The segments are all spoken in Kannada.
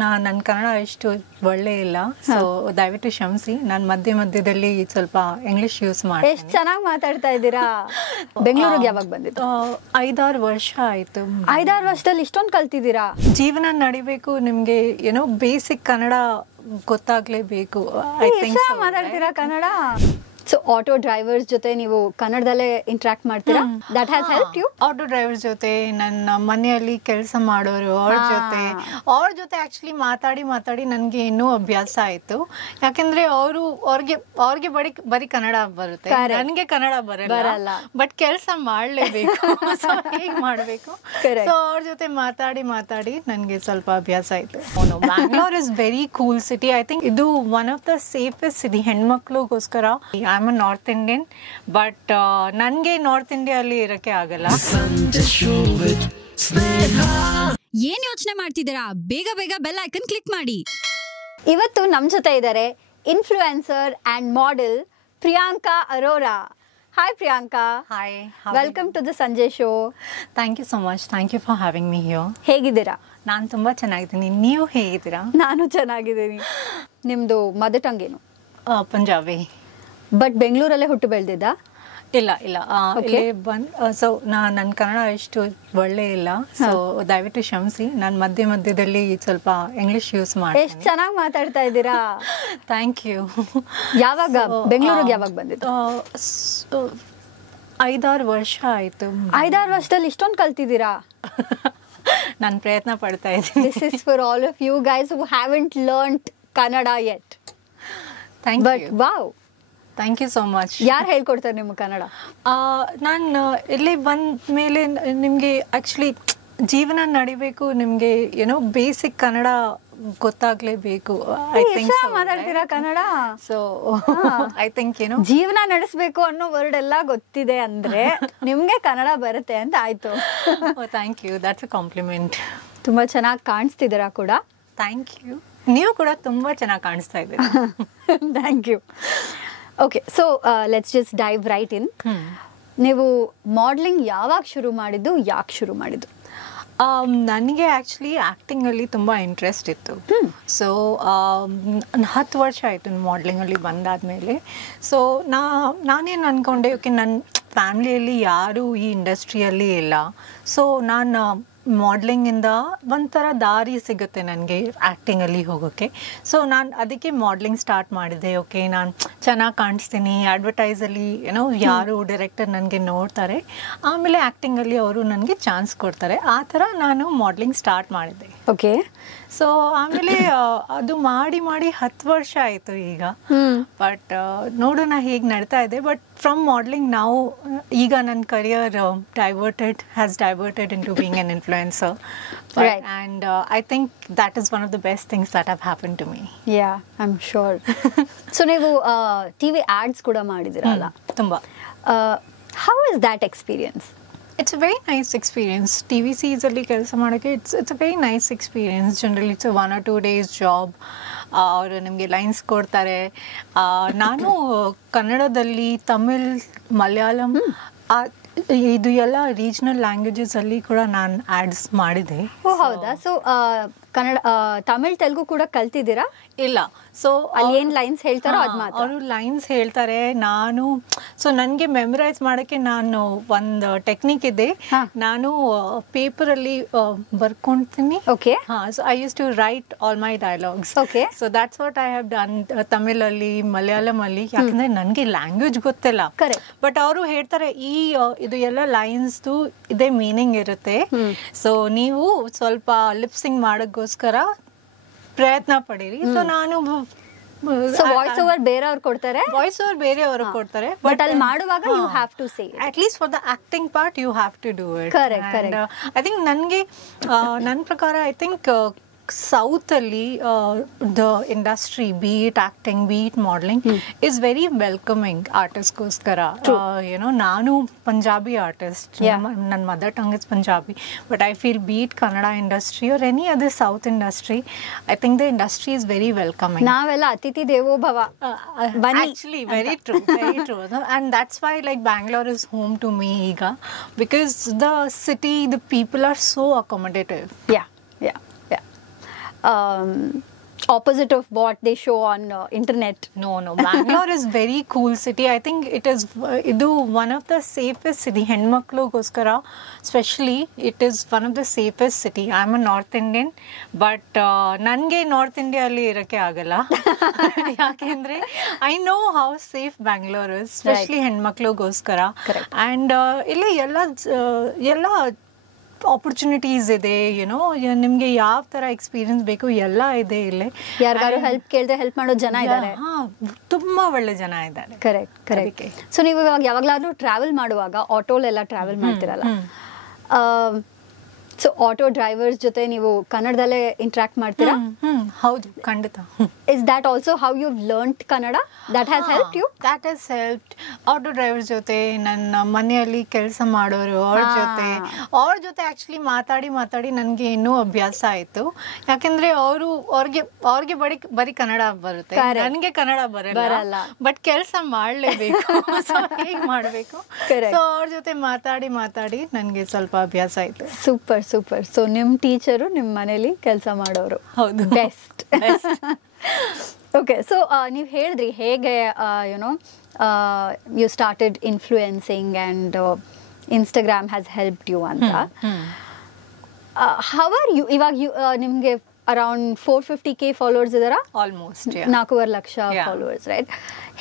ನನ್ನ ಕನ್ನಡ ಅಷ್ಟು ಒಳ್ಳೆ ಇಲ್ಲ, ಸೊ ದಯವಿಟ್ಟು ಕ್ಷಮಿಸಿ. ನಾನು ಮಧ್ಯದಲ್ಲಿ ಸ್ವಲ್ಪ ಇಂಗ್ಲಿಷ್ ಯೂಸ್ ಮಾಡಿ. ಎಷ್ಟು ಚೆನ್ನಾಗಿ ಮಾತಾಡ್ತಾ ಇದ್ದೀರಾ. ಬೆಂಗಳೂರಿಗೆ ಯಾವಾಗ ಬಂದಿದ್ದು? 5-6 ವರ್ಷ ಆಯ್ತು. 5-6 ವರ್ಷದಲ್ಲಿ ಇಷ್ಟೊಂದು ಕಲ್ತಿದ್ದೀರಾ? ಜೀವನ ನಡಿಬೇಕು, ನಿಮ್ಗೆ ಏನೋ ಬೇಸಿಕ್ ಕನ್ನಡ ಗೊತ್ತಾಗ್ಲೇಬೇಕು. ಮಾತಾಡ್ತೀರಾ ಕನ್ನಡ? ಸೊ ಆಟೋ ಡ್ರೈವರ್ಸ್ ಜೊತೆ ನೀವು ಕನ್ನಡದಲ್ಲೇ ಇಂಟ್ರಾಕ್ಟ್ ಮಾಡ್ತೀರಾ? That has help you? Auto drivers ಜೊತೆ, ನನ್ನ ಮನೆಯಲ್ಲಿ ಕೆಲಸ ಮಾಡೋರು ಅವ್ರ ಜೊತೆ ಆಕ್ಚುಲಿ ಮಾತಾಡಿ ನನಗೆ ಇನ್ನೂ ಅಭ್ಯಾಸ ಆಯ್ತು. ಯಾಕೆಂದ್ರೆ ಅವ್ರಿಗೆ ಬರೀ ಕನ್ನಡ ಬರುತ್ತೆ, ನನಗೆ ಕನ್ನಡ ಬರಲ್ಲ. ಬಟ್ ಕೆಲಸ ಮಾಡ್ಲೇಬೇಕು, ಹೇಗೆ ಮಾಡ್ಬೇಕು. ಸೊ ಅವ್ರ ಜೊತೆ ಮಾತಾಡಿ ನನಗೆ ಸ್ವಲ್ಪ ಅಭ್ಯಾಸ ಆಯ್ತು. Bangalore is very cool city. I think ಇದು one of the safest city ಹೆಣ್ಮಕ್ಳಿಗೋಸ್ಕರ. I am a north Indian, but ನನಗೆ ನಾರ್ತ್ ಇಂಡಿಯಾದಲ್ಲಿ ಇರಕ್ಕೆ ಆಗಲ್ಲ. ಏನ್ ಯೋಚನೆ ಮಾಡ್ತಿದ್ದೀರಾ? ಬೇಗ ಬೆಲ್ ಐಕನ್ ಕ್ಲಿಕ್ ಮಾಡಿ. ಇವತ್ತು ನಮ್ಮ ಜೊತೆ ಇದ್ದಾರೆ influencer and model Priyanka Arora. Hi Priyanka. Hi, welcome to the Sanje show. Thank you so much. Thank you for having me here. ಹೇಗಿದ್ದೀರಾ? ನಾನು ತುಂಬಾ ಚೆನ್ನಾಗಿದ್ದೀನಿ. ನೀವು ಹೇಗಿದ್ದೀರಾ? ನಾನು ಚೆನ್ನಾಗಿದ್ದೀನಿ. ನಿಮ್ದು ಮದರ್ ಟಂಗ್ ಏನು? ಪಂಜಾಬಿ. ಬಟ್ ಬೆಂಗಳೂರಲ್ಲೇ ಹುಟ್ಟು ಬೆಳೆದಿದ್ದ? ಇಲ್ಲ ಇಲ್ಲೇ ಸೊ ನನ್ನ ಕನ್ನಡ ಅಷ್ಟು ಒಳ್ಳೆ ಇಲ್ಲ, ಸೊ ದಯವಿಟ್ಟು ಕ್ಷಮಿಸಿ. ನಾನು ಮಧ್ಯದಲ್ಲಿ ಸ್ವಲ್ಪ ಇಂಗ್ಲಿಷ್ ಯೂಸ್ ಮಾಡಿ. ಎಷ್ಟು ಚೆನ್ನಾಗಿ ಮಾತಾಡ್ತಾ ಇದ್ದೀರಾ. Thank you. ಯಾವಾಗ ಬೆಂಗಳೂರಿಗೆ ಯಾವಾಗ ಬಂದಿದ್ದು? 5-6 ವರ್ಷ ಆಯ್ತು. 5-6 ವರ್ಷದಲ್ಲಿ ಇಷ್ಟೊಂದು ಕಲ್ತಿದ್ದೀರಾ? ನಾನು ಪ್ರಯತ್ನ ಪಡ್ತಾ ಇದ್ದೀನಿ. This is for all of you guys who haven't learnt Kannada yet. Thank you. Wow. Thank you so much. ಯಾರು ಹೇಳ್ಕೊಡ್ತಾರೆ ನಿಮ್ಮ ಕನ್ನಡ? ನಾನು ಇಲ್ಲಿ ಬಂದ ಮೇಲೆ ನಿಮಗೆ ಆ್ಯಕ್ಚುಲಿ ಜೀವನ ನಡಿಬೇಕು, ನಿಮಗೆ ಏನೋ ಬೇಸಿಕ್ ಕನ್ನಡ ಗೊತ್ತಾಗ್ಲೇಬೇಕು. ಮಾತಾಡ್ತೀರಾ ಕನ್ನಡ? ಸೊ ಐ ಥಿಂಕ್ ಏನೋ ಜೀವನ ನಡೆಸಬೇಕು ಅನ್ನೋ ವರ್ಡ್ ಎಲ್ಲ ಗೊತ್ತಿದೆ ಅಂದ್ರೆ ನಿಮ್ಗೆ ಕನ್ನಡ ಬರುತ್ತೆ ಅಂತ ಆಯ್ತು. Thank you, that's a compliment. ತುಂಬಾ ಚೆನ್ನಾಗಿ ಕಾಣಿಸ್ತಿದ್ದೀರಾ ಕೂಡ. Thank you. ನೀವು ಕೂಡ ತುಂಬಾ ಚೆನ್ನಾಗಿ ಕಾಣಿಸ್ತಾ ಇದ್ದೀರಾ. Thank you. Okay, so let's just dive right in. ನೀವು ಮಾಡೆಲಿಂಗ್ ಯಾವಾಗ ಶುರು ಮಾಡಿದ್ದು, ಯಾಕೆ ಶುರು ಮಾಡಿದ್ದು? ನನಗೆ ಆ್ಯಕ್ಚುಲಿ ಆ್ಯಕ್ಟಿಂಗಲ್ಲಿ ತುಂಬ ಇಂಟ್ರೆಸ್ಟ್ ಇತ್ತು. ಸೊ 10 ವರ್ಷ ಆಯಿತು ಮಾಡೆಲಿಂಗಲ್ಲಿ ಬಂದಾದಮೇಲೆ. ಸೊ ನಾನೇನು ಅಂದ್ಕೊಂಡೆ, ಓಕೆ ನನ್ನ ಫ್ಯಾಮ್ಲಿಯಲ್ಲಿ ಯಾರೂ ಈ ಇಂಡಸ್ಟ್ರಿಯಲ್ಲಿ ಇಲ್ಲ, ಸೊ ನಾನು ಮಾಡ್ಲಿಂಗಿಂದ ಒಂಥರ ದಾರಿ ಸಿಗುತ್ತೆ ನನಗೆ ಆ್ಯಕ್ಟಿಂಗಲ್ಲಿ ಹೋಗೋಕ್ಕೆ. ಸೊ ನಾನು ಅದಕ್ಕೆ ಮಾಡ್ಲಿಂಗ್ ಸ್ಟಾರ್ಟ್ ಮಾಡಿದೆ. ಓಕೆ, ನಾನು ಚೆನ್ನಾಗಿ ಕಾಣಿಸ್ತೀನಿ, ಅಡ್ವರ್ಟೈಸಲ್ಲಿ ಏನೋ ಯಾರು ಡೈರೆಕ್ಟರ್ ನನಗೆ ನೋಡ್ತಾರೆ, ಆಮೇಲೆ ಆ್ಯಕ್ಟಿಂಗಲ್ಲಿ ಅವರು ನನಗೆ ಚಾನ್ಸ್ ಕೊಡ್ತಾರೆ. ಆ ಥರ ನಾನು ಮಾಡ್ಲಿಂಗ್ ಸ್ಟಾರ್ಟ್ ಮಾಡಿದ್ದೆ. ಓಕೆ, ಸೊ ಆಮೇಲೆ ಅದು ಮಾಡಿ 10 ವರ್ಷ ಆಯಿತು ಈಗ. ಬಟ್ ನೋಡೋಣ ಹೇಗೆ ನಡ್ತಾ ಇದೆ. ಬಟ್ ಫ್ರಮ್ ಮಾಡ್ಲಿಂಗ್ ನಾವು ಈಗ ನನ್ನ career has diverted into being an influencer. And I think that is one of the best things that have happen to me. Yeah, I am sure. So ನೀವು ಟಿವಿ ಆಡ್ಸ್ ಕೂಡ ಮಾಡಿದಿರಲ್ಲ? ತುಂಬ. How is that experience? It's a very nice experience. TVCs ಅಲ್ಲಿ ಕೆಲಸ ಮಾಡೋಕ್ಕೆ it's a very nice experience. Generally it's 1 or 2 days job. ಅವರು ನಿಮಗೆ ಲೈನ್ಸ್ ಕೊಡ್ತಾರೆ. ನಾನು ಕನ್ನಡದಲ್ಲಿ, ತಮಿಳ್, ಮಲಯಾಳಂ ಇದು ಎಲ್ಲ ರೀಜನಲ್ ಲ್ಯಾಂಗ್ವೇಜಸಲ್ಲಿ ಕೂಡ ನಾನು ಆ್ಯಡ್ಸ್ ಮಾಡಿದೆ. ಹೌದಾ? ಸೊ ಕನ್ನಡ, ತಮಿಳ್, ತೆಲುಗು ಕೂಡ ಕಲ್ತಿದ್ದೀರಾ? ಇಲ್ಲ. ಸೊ ಅಲ್ಲಿ ಏನು ಲೈನ್ಸ್ ಹೇಳ್ತಾರೋ ಅದು ಮಾತ್ರ? ಅವರು ಲೈನ್ಸ್ ಹೇಳ್ತಾರೆ. ನಾನು ಸೊ ನನಗೆ ಮೆಮರೈಸ್ ಮಾಡೋಕ್ಕೆ ನಾನು ಒಂದು ಟೆಕ್ನಿಕ್ ಇದೆ. ನಾನು ಪೇಪರಲ್ಲಿ ಬರ್ಕೊಳ್ತೀನಿ. Okay. So I use to write all my dialogues. Okay. So that's what I have done ತಮಿಳಲ್ಲಿ, ಮಲಯಾಳಮಲ್ಲಿ. ಯಾಕಂದರೆ ನನಗೆ ಲ್ಯಾಂಗ್ವೇಜ್ ಗೊತ್ತಿಲ್ಲ. ಕರೆಕ್ಟ್. ಬಟ್ ಅವರು ಹೇಳ್ತಾರೆ ಇದು ಎಲ್ಲ ಲೈನ್ಸ್ದು ಇದೇ ಮೀನಿಂಗ್ ಇರುತ್ತೆ. ಸೊ ನೀವು ಸ್ವಲ್ಪ ಲಿಪ್ಸಿಂಗ್ ಮಾಡೋಕ್ಕೋಸ್ಕರ ಪ್ರಯತ್ನ ಪಡೀರಿ. ಸೊ ನಾನು ವಾಯ್ಸ್ ಓವರ್ ಬೇರೆಯವ್ರು ಕೊಡ್ತಾರೆ, ವಾಯ್ಸ್ ಓವರ್ ಬೇರೆಯವರು ಕೊಡ್ತಾರೆ. ಬಟ್ ಅಲ್ಲಿ ಮಾಡುವಾಗ you have to say it. At least for the acting part you have to do it. Correct. I think ನನಗೆ ನನ್ನ ಪ್ರಕಾರ ಐ ಥಿಂಕ್ ಸೌತಲ್ಲಿ the industry, be it acting, be it modelling, is very welcoming ಆರ್ಟಿಸ್ಟ್ಗೋಸ್ಕರ. ಏನೋ ನಾನು ಪಂಜಾಬಿ ಆರ್ಟಿಸ್ಟ್, ನನ್ನ mother tongue is Punjabi, but I feel be it Kannada industry R any other south industry, I think the industry is very welcoming. ನಾವೆಲ್ಲ ಅತಿಥಿ ದೇವೋ ಭವ. Actually, very true, very true. And that's why like Bangalore is home to me ಈಗ, because the city, the people are so accommodative. Yeah. opposite of what they show on internet. No, Bangalore is very cool city. I think it is ಇದು one of the safest city. ಹೆಣ್ಮಕ್ಳಿಗೋಸ್ಕರ specially it is one of the safest city. I am a north Indian, but ನನಗೆ ನಾರ್ತ್ ಇಂಡಿಯಲ್ಲಿ ಇರೋಕ್ಕೆ ಆಗಲ್ಲ. ಯಾಕೆಂದರೆ I know how safe Bangalore is, specially ಹೆಣ್ಮಕ್ಳಿಗೋಸ್ಕರ. ಆ್ಯಂಡ್ ಇಲ್ಲಿ ಎಲ್ಲ ಆಪರ್ಚುನಿಟೀಸ್ ಇದೆ, ಯುನೋ, ನಿಮಗೆ ಯಾವ ಥರ ಎಕ್ಸ್ಪೀರಿಯನ್ಸ್ ಬೇಕು ಎಲ್ಲ ಇದೆ ಇಲ್ಲಿ. ಯಾರಿಗಾರು ಹೆಲ್ಪ್ ಕೇಳಿದ್ರೆ ಹೆಲ್ಪ್ ಮಾಡೋ ಜನ ಇದ್ದಾರೆ. ತುಂಬ ಒಳ್ಳೆ ಜನ ಇದ್ದಾರೆ. ಕರೆಕ್ಟ್. ಸೊ ನೀವು ಇವಾಗ ಯಾವಾಗಲಾದ್ರೂ ಟ್ರಾವೆಲ್ ಮಾಡುವಾಗ ಆಟೋಲೆಲ್ಲ ಟ್ರಾವೆಲ್ ಮಾಡ್ತಿರಲ್ಲ, ಸೊ ಆಟೋ ಡ್ರೈವರ್ಸ್ ಜೊತೆ ನೀವು ಕನ್ನಡದಲ್ಲೇ ಇಂಟ್ರಾಕ್ಟ್ ಮಾಡ್ತೀರಾ? ಹೌದು, ಖಂಡಿತ. Is that also how you learned Kannada? That has helped you? That has helped. Auto driver ಜೊತೆ, ನನ್ನ ಮನೆಯಲ್ಲಿ ಕೆಲಸ ಮಾಡೋರು ಅವ್ರ ಜೊತೆ ಆ್ಯಕ್ಚುಲಿ ಮಾತಾಡಿ ನನಗೆ ಇನ್ನೂ ಅಭ್ಯಾಸ ಆಯಿತು. ಯಾಕೆಂದರೆ ಅವ್ರಿಗೆ ಬರೀ ಕನ್ನಡ ಬರುತ್ತೆ, ನನಗೆ ಕನ್ನಡ ಬರಲ್ಲ. ಬಟ್ ಕೆಲಸ ಮಾಡಲೇಬೇಕು, ಸೊ ಹೇಗೆ ಮಾಡಬೇಕು, ಸೊ ಅವ್ರ ಜೊತೆ ಮಾತಾಡಿ ನನಗೆ ಸ್ವಲ್ಪ ಅಭ್ಯಾಸ ಆಯಿತು. ಸೂಪರ್. ಸೊ ನಿಮ್ಮ ಟೀಚರು ನಿಮ್ಮ ಮನೇಲಿ ಕೆಲಸ ಮಾಡೋರು. ಹೌದು, ಬೆಸ್ಟ್. ಓಕೆ, ಸೊ ನೀವು ಹೇಳಿದ್ರಿ ಹೇಗೆ you know you started influencing and Instagram has helped you ಅಂತ. ಹೌ ಆರ್ ಯು ಇವಾಗ? ನಿಮಗೆ ಅರೌಂಡ್ 450K ಫಾಲೋವರ್ಸ್ ಇದಾರಾ? Almost 4.25 lakh followers, right?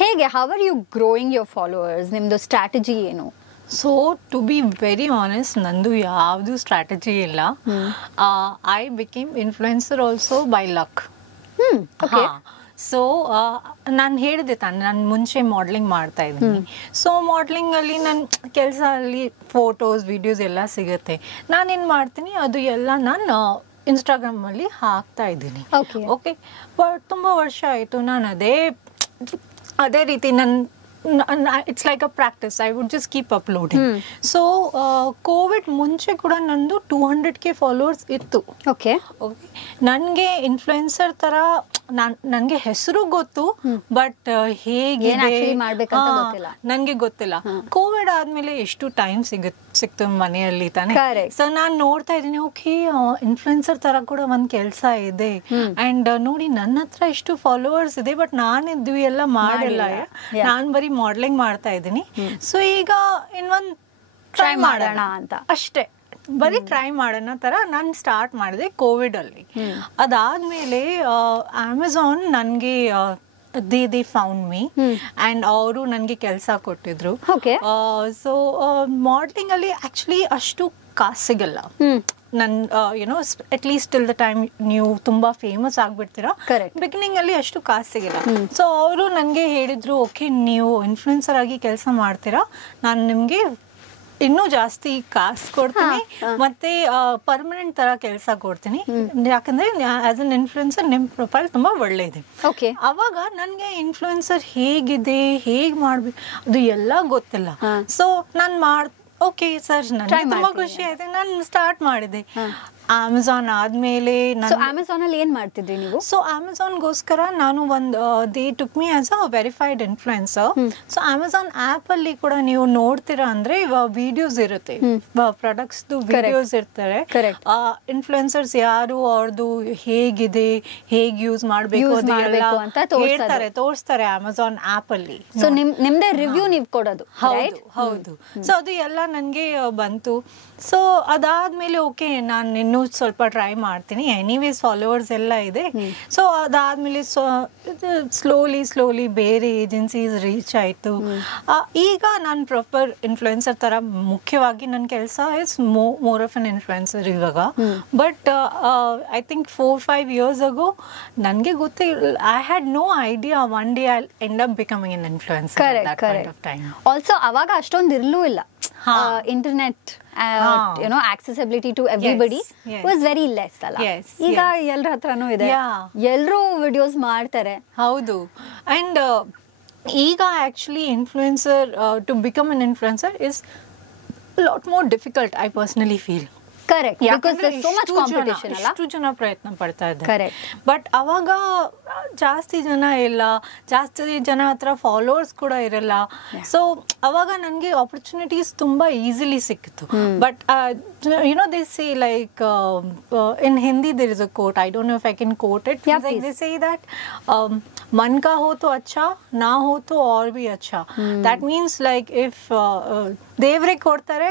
ಹೇಗೆ, how are you growing your followers? ನಿಮ್ಮದು ಸ್ಟ್ರಾಟಜಿ ಏನು? So to be very honest, ನಂದು ಯಾವುದು ಸ್ಟ್ರಾಟಜಿ ಇಲ್ಲ. I became influencer also by luck. So ನಾನು ಹೇಳಿದೆ ತಾನೆ, ನಾನು ಮುಂಚೆ ಮಾಡ್ಲಿಂಗ್ ಮಾಡ್ತಾ ಇದ್ದೀನಿ. ಸೊ ಮಾಡ್ಲಿಂಗಲ್ಲಿ ನನ್ನ ಕೆಲಸ ಅಲ್ಲಿ ಫೋಟೋಸ್ ವಿಡಿಯೋಸ್ ಎಲ್ಲ ಸಿಗುತ್ತೆ. ನಾನೇನು ಮಾಡ್ತೀನಿ, ಅದು ಎಲ್ಲ ನಾನು ಇನ್ಸ್ಟಾಗ್ರಾಮಲ್ಲಿ ಹಾಕ್ತಾ ಇದ್ದೀನಿ. ಓಕೆ, ಬಟ್ ತುಂಬ ವರ್ಷ ಆಯಿತು ನಾನು ಅದೇ ರೀತಿ it's like a practice. I would just keep uploading. So COVID ಮುಂಚೆ ಕೂಡ ನಂದು 200K ಫಾಲೋವರ್ಸ್ ಇತ್ತು. ಓಕೆ, ನನಗೆ ಇನ್ಫ್ಲುಯೆನ್ಸರ್ ತರ ನನಗೆ ಹೆಸರು ಗೊತ್ತು, ಬಟ್ ಹೇಗೆ ನನಗೆ ಗೊತ್ತಿಲ್ಲ. ಕೋವಿಡ್ ಆದ್ಮೇಲೆ ಎಷ್ಟು ಟೈಮ್ ಸಿಕ್ತು ಮನೆಯಲ್ಲಿ ತಾನೆ. ಸೊ ನಾನು ನೋಡ್ತಾ ಇದ್ದೀನಿ, ಓಕೆ, ಇನ್ಫ್ಲುಯೆನ್ಸರ್ ತರ ಕೂಡ ಒಂದ್ ಕೆಲಸ ಇದೆ. ಅಂಡ್ ನೋಡಿ, ನನ್ನ ಹತ್ರ ಇಷ್ಟು ಫಾಲೋವರ್ಸ್ ಇದೆ, ಬಟ್ ನಾನಿದ್ದು ಎಲ್ಲ ಮಾಡಿಲ್ಲ. ನಾನ್ ಬರೀ ಮಾಡ್ಲಿಂಗ್ ಮಾಡ್ತಾ ಇದ್ದೀನಿ. ಸೊ ಈಗ ಇನ್ನೊಂದು ಟ್ರೈ ಮಾಡೋಣ ಅಂತ ಅಷ್ಟೇ, ಬರೀ ಟ್ರೈ ಮಾಡೋಣ ತರ ನಾನು ಸ್ಟಾರ್ಟ್ ಮಾಡಿದೆ ಕೋವಿಡ್ ಅಲ್ಲಿ. ಅದಾದ್ಮೇಲೆ ಅಮೆಝಾನ್ ನನಗೆ ದೇ ಫೌಂಡ್ ಮೀ ಅಂಡ್ ಅವರು ನನಗೆ ಕೆಲಸ ಕೊಟ್ಟಿದ್ರು. ಸೊ ಮಾಡ್ಲಿಂಗ್ ಅಲ್ಲಿ ಆಕ್ಚುಲಿ ಅಷ್ಟು ಕಾಸು ಸಿಗಲ್ಲ. YONO at least till the time ನೀವು ತುಂಬಾ ಫೇಮಸ್ ಆಗ್ಬಿಡ್ತೀರಾ, ಬಿಗಿನಿಂಗ್ ಅಲ್ಲಿ ಅಷ್ಟು ಕಾಸು ಸಿಗಲ್ಲ. ಸೊ ಅವರು ನನಗೆ ಹೇಳಿದ್ರು, ಓಕೆ, ನೀವು ಇನ್ಫ್ಲುಯೆನ್ಸರ್ ಆಗಿ ಕೆಲಸ ಮಾಡ್ತೀರಾ, ನಾನು ನಿಮ್ಗೆ ಇನ್ನೂ ಜಾಸ್ತಿ ಕಾಸು ಕೊಡ್ತೀನಿ, ಮತ್ತೆ ಪರ್ಮನೆಂಟ್ ತರ ಕೆಲಸ ಕೊಡ್ತೀನಿ. ಯಾಕಂದ್ರೆ ಆಸ್ ಅನ್ ಇನ್ಫ್ಲುಯೆನ್ಸರ್ ನಿಮ್ ಪ್ರೊಫೈಲ್ ತುಂಬಾ ಒಳ್ಳೆ ಇದೆ. ಅವಾಗ ನನ್ಗೆ ಇನ್ಫ್ಲುಯೆನ್ಸರ್ ಹೇಗಿದೆ, ಹೇಗ್ ಮಾಡ್ಬೇಕು ಅದು ಎಲ್ಲ ಗೊತ್ತಿಲ್ಲ. ಸೊ ನಾನು ಓಕೆ ಸರ್, ನನಗೆ ತುಂಬಾ ಖುಷಿ ಆಯ್ತು, ನಾನು ಸ್ಟಾರ್ಟ್ ಮಾಡಿದೆ. ಅಮೆಝಾನ್ ಆದ್ಮೇಲೆ ಅಮೆಝಾನ್ ಅಲ್ಲಿ ಏನ್ ಮಾಡ್ತಿದ್ರಿ ನೀವು? ಸೊ ಅಮೆಝಾನ್ಗೋಸ್ಕರ ನಾನು they took me as a verified influencer. So Amazon app ಅಲ್ಲಿ ಕೂಡ ನೀವು ನೋಡ್ತೀರಾ ಅಂದ್ರೆ ವಿಡಿಯೋಸ್ ಇರುತ್ತೆ, ಪ್ರಾಡಕ್ಟ್ಸ್ ವಿಡಿಯೋಸ್ ಇರ್ತಾರೆ. ಇನ್ಫ್ಲುಯೆನ್ಸರ್ಸ್ ಯಾರು, ಅವ್ರದ್ದು ಹೇಗಿದೆ, ಹೇಗ್ ಯೂಸ್ ಮಾಡ್ಬೇಕು ಹೇಳ್ತಾರೆ, ತೋರಿಸ್ತಾರೆ ಅಮೆಝಾನ್ ಆಪ್ ಅಲ್ಲಿ. ಸೊ ನಿಮ್ದೇ ರಿವ್ಯೂ ನೀವು ಕೊಡೋದು? ಹೌದು. ಸೊ ಅದು ಎಲ್ಲ ನನ್ಗೆ ಬಂತು. ಸೊ ಅದಾದ್ಮೇಲೆ ಓಕೆ, ನಾನು ಇನ್ನೂ ಸ್ವಲ್ಪ ಟ್ರೈ ಮಾಡ್ತೀನಿ, ಎನಿವೇಸ್ ಫಾಲೋವರ್ಸ್ ಎಲ್ಲ ಇದೆ. ಸೊ ಅದಾದ್ಮೇಲೆ ಸ್ಲೋಲಿ ಬೇರೆ ಏಜೆನ್ಸೀಸ್ ರೀಚ್ ಆಯ್ತು. ಈಗ ನಾನು ಪ್ರಾಪರ್ ಇನ್ಫ್ಲುಯೆನ್ಸರ್ ತರ, ಮುಖ್ಯವಾಗಿ ನನ್ನ ಕೆಲಸ is more of an influencer ಇವಾಗ. But I think 4-5 years ago ನನಗೆ ಗೊತ್ತೇ, I had no idea one day I end up becoming an influencer. Also ಅವಾಗ ಅಷ್ಟೊಂದು ಇರಲೂ ಇಲ್ಲ internet, accessibility to everybody was very less ಅಲ್ಲ. ಈಗ ಎಲ್ಲರ ಹತ್ರನೂ ಇದೆ, ಎಲ್ಲರೂ ವಿಡಿಯೋಸ್ ಮಾಡ್ತಾರೆ. ಹೌದು. ಅಂಡ್ ಈಗ actually influencer to become an influencer is lot more difficult, I personally feel. Correct, because there so much competition ಅಲ್ಲ, ಎಷ್ಟು ಜನ ಪ್ರಯತ್ನ ಪಡ್ತಾ ಇದ್ದಾರೆ. ಕರೆಕ್ಟ್. ಬಟ್ ಅವಾಗ ಜಾಸ್ತಿ ಜನ ಇಲ್ಲ, ಜಾಸ್ತಿ ಜನ ಹತ್ರ ಫಾಲೋವರ್ಸ್ ಕೂಡ ಇರಲ್ಲ. ಸೊ ಅವಾಗ ನನಗೆ ಆಪರ್ಚುನಿಟೀಸ್ ತುಂಬಾ ಈಸಿಲಿ ಸಿಕ್ಕಿತ್ತು. But you know, they say like in Hindi there is a quote, I don't know if I can quote it. Yeah, like they say that man ka ho to acha, na ho to aur bhi acha. That means like if devre ಕೊಡ್ತಾರೆ,